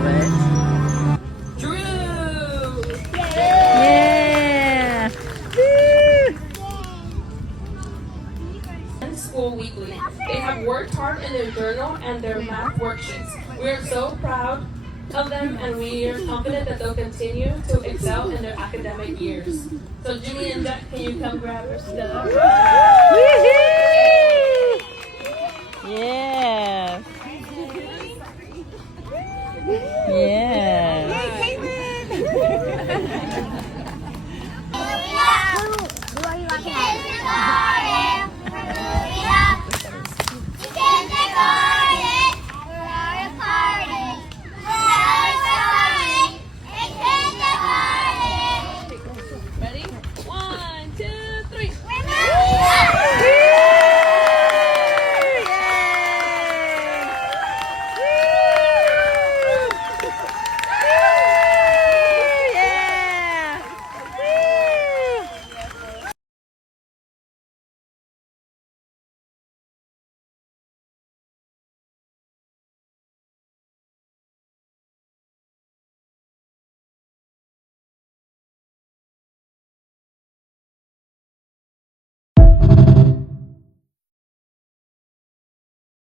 favorite? Drew! Yeah! Woo! And School Weekly. They have worked hard in their journal and their math worksheets. We are so proud of them and we are confident that they'll continue to excel in their academic years. So Jimmy and Jack, can you come grab your stuff? Woohoo! Yes! Yes! Who are you laughing at?